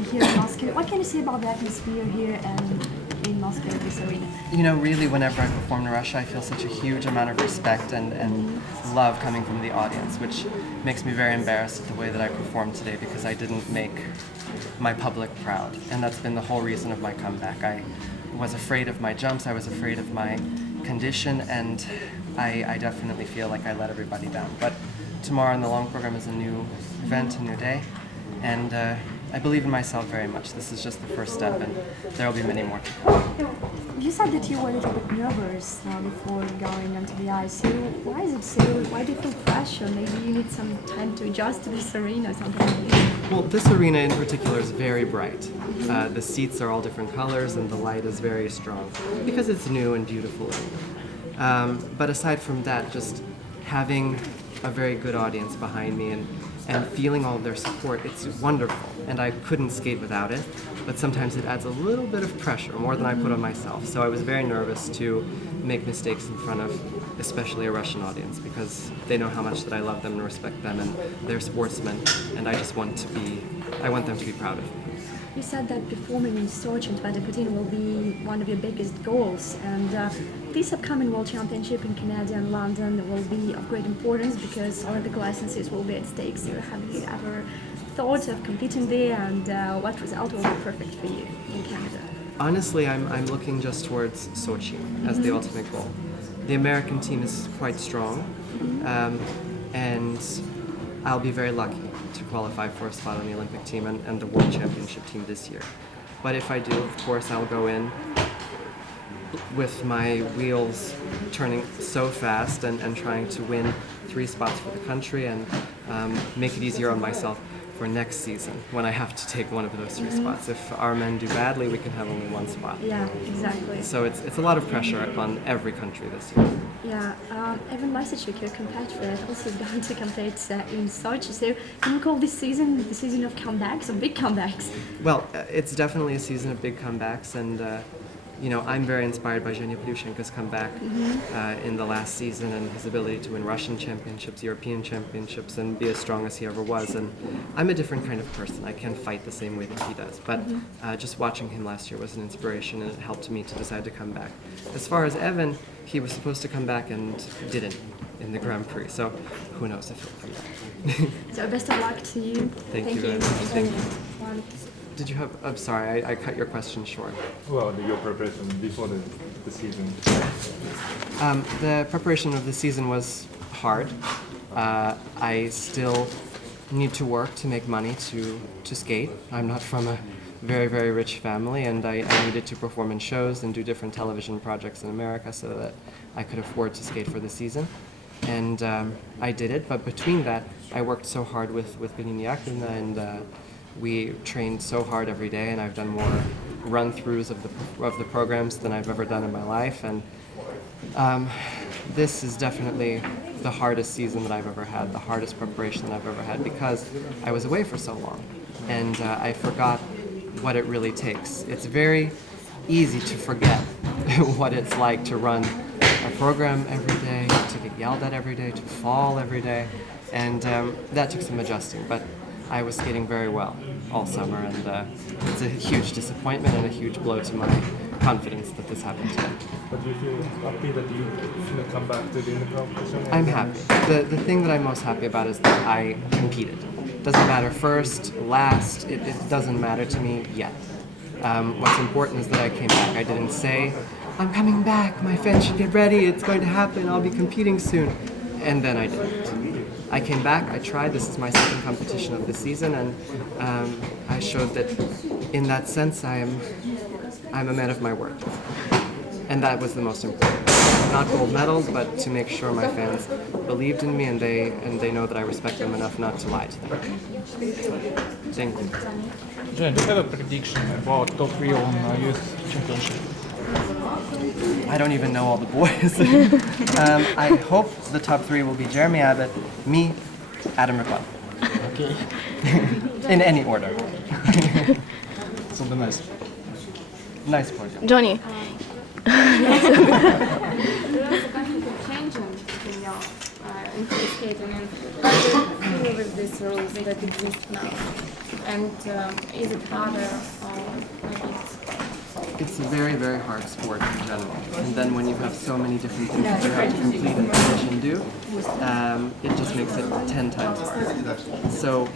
happening here in Moscow. What can you say about the atmosphere here and in Moscow, this arena? You know, really, whenever I perform in Russia, I feel such a huge amount of respect and love coming from the audience, which makes me very embarrassed at the way that I performed today because I didn't make my public proud. And that's been the whole reason of my comeback. I was afraid of my jumps, I was afraid of my condition, and I definitely feel like I let everybody down. But tomorrow in the long program is a new event, a new day, and I believe in myself very much. This is just the first step, and there will be many more to come. You said that you were a little bit nervous before going onto the ice. So why is it so? Why do you feel pressure? Maybe you need some time to adjust to this arena or something like that. Well, this arena in particular is very bright. The seats are all different colors, and the light is very strong because it's new and beautiful. But aside from that, just having a very good audience behind me and feeling all of their support, it's wonderful. And I couldn't skate without it, but sometimes it adds a little bit of pressure, more than I put on myself. So I was very nervous to make mistakes in front of especially a Russian audience because they know how much that I love them and respect them, and they're sportsmen, and I want them to be proud of me. You said that performing in Sochi in 2014 will be one of your biggest goals, and this upcoming World Championship in Canada and London will be of great importance because Olympic licenses will be at stake. So have you ever thought of competing there, and what result will be perfect for you in Canada? Honestly, I'm looking just towards Sochi as the ultimate goal. The American team is quite strong, and I'll be very lucky to qualify for a spot on the Olympic team and the World Championship team this year. But if I do, of course, I'll go in with my wheels turning so fast and trying to win 3 spots for the country and make it easier on myself for next season when I have to take one of those 3 spots. If our men do badly, we can have only 1 spot. Yeah, exactly. So it's a lot of pressure on every country this year. Yeah, Evan Lysachuk, your competitor, also is going to compete in Sochi. So can you call this season the season of comebacks, or big comebacks? Well, it's definitely a season of big comebacks, and I'm very inspired by Zhenya Plyushenko's comeback in the last season and his ability to win Russian championships, European championships, and be as strong as he ever was. And I'm a different kind of person. I can't fight the same way that he does. But just watching him last year was an inspiration, and it helped me to decide to come back. As far as Evan, he was supposed to come back and didn't in the Grand Prix. So who knows if he'll come back. So best of luck to you. Thank you. Thank you. Did you have? I'm sorry, I cut your question short. Well, your preparation before the season. The preparation of the season was hard. I still need to work to make money to skate. I'm not from a very, very rich family, and I needed to perform in shows and do different television projects in America so that I could afford to skate for the season. And I did it, but between that, I worked so hard with Galina Yakovlevna, and we trained so hard every day, and I've done more run-throughs of the programs than I've ever done in my life. And this is definitely the hardest season that I've ever had, the hardest preparation that I've ever had, because I was away for so long, and I forgot what it really takes. It's very easy to forget what it's like to run a program every day, to get yelled at every day, to fall every day, and that took some adjusting. But I was skating very well all summer, and it's a huge disappointment and a huge blow to my confidence that this happened today. But do you feel happy that you come back to the competition? I'm happy. The thing that I'm most happy about is that I competed. Doesn't matter first, last, it doesn't matter to me yet. What's important is that I came back. I didn't say, I'm coming back, my fans should get ready, it's going to happen, I'll be competing soon. And then I didn't. I came back, I tried, this is my second competition of the season, and I showed that in that sense I'm a man of my word. And that was the most important. Not gold medals, but to make sure my fans believed in me, and they know that I respect them enough not to lie to them. Thank you. Jen, do you have a prediction about top 3 on Youth Championship? I don't even know all the boys. I hope the top 3 will be Jeremy Abbott, me, Adam Rippon. Okay. In any order. So the nice. Nice podium. Johnny. There was a technical change in your in skating, and how do you feel with these rules that exist now? And is it harder or maybe It's a very, very hard sport in general. And then when you have so many different things that you have to complete and finish and do, it just makes it 10 times harder. So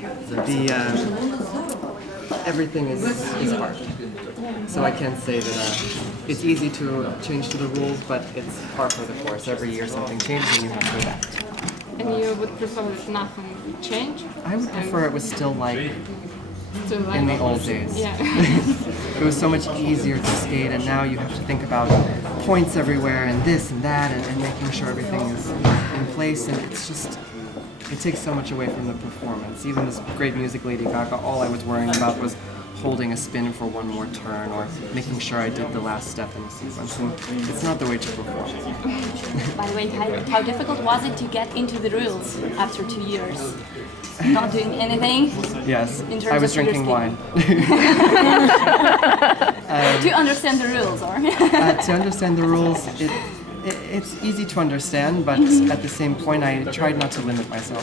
everything is hard. So I can't say that it's easy to change to the rules, but it's par for the course. Every year something changes and you have to adapt. And you would prefer that nothing would change? I would prefer it was still like To like in the old days. Yeah. It was so much easier to skate, and now you have to think about points everywhere and this and that and making sure everything is in place, and it's just, it takes so much away from the performance. Even this great music, Lady Gaga, all I was worrying about was holding a spin for one more turn or making sure I did the last step in the sequence, and it's not the way to perform. By the way, how difficult was it to get into the rules after 2 years? Not doing anything? Yes, In terms I was of figure drinking skating. wine. To understand the rules, or? To understand the rules, it's easy to understand, but at the same point, I tried not to limit myself.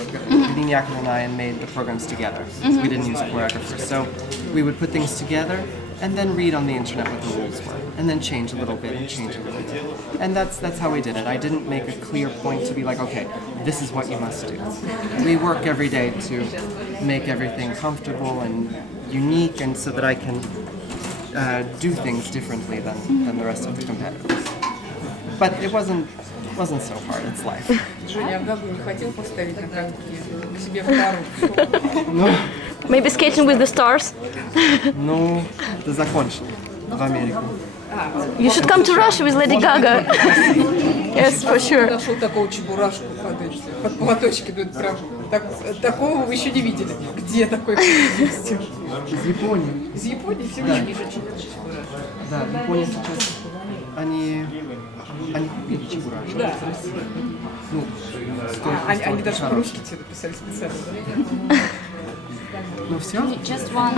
Yakin and I made the programs together. We didn't use a choreographer, so we would put things together and then read on the internet what the rules were, and then change a little bit and change a little bit. And that's how we did it. I didn't make a clear point to be like, okay, this is what you must do. We work every day to make everything comfortable and unique, and so that I can do things differently than the rest of the competitors. But it wasn't so hard. It's life. Женя давно не хотел поставить на коньки себе вторую. No, Maybe skating with the stars? no, это закончил в Америку. You should come to Russia with Lady Gaga. Yes, for sure. Нашел такого чебурашку под платочки. Ну, это прям, такого вы еще не видели. Где такой есть? Из Японии. Из Японии все еще ниже, чем Да, в Японии сейчас они купили чебурашку. Да. Ну, Они даже по-русски тебе написали специально. ну все. Just one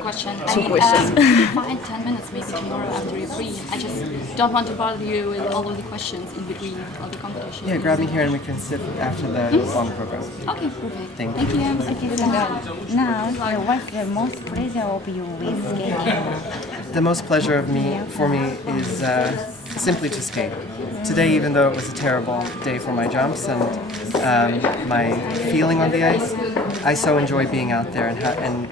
question. I mean, questions. 5-10 minutes maybe tomorrow after you're free. I just don't want to bother you with all of the questions in between all the competition. Yeah, grab me here and we can sit after the long program. Okay, perfect. Thank Thank you. Now, what's the most pleasure of you with skating? The most pleasure for me is simply to skate. Today, even though it was a terrible day for my jumps and my feeling on the ice, I so enjoy being out there and letting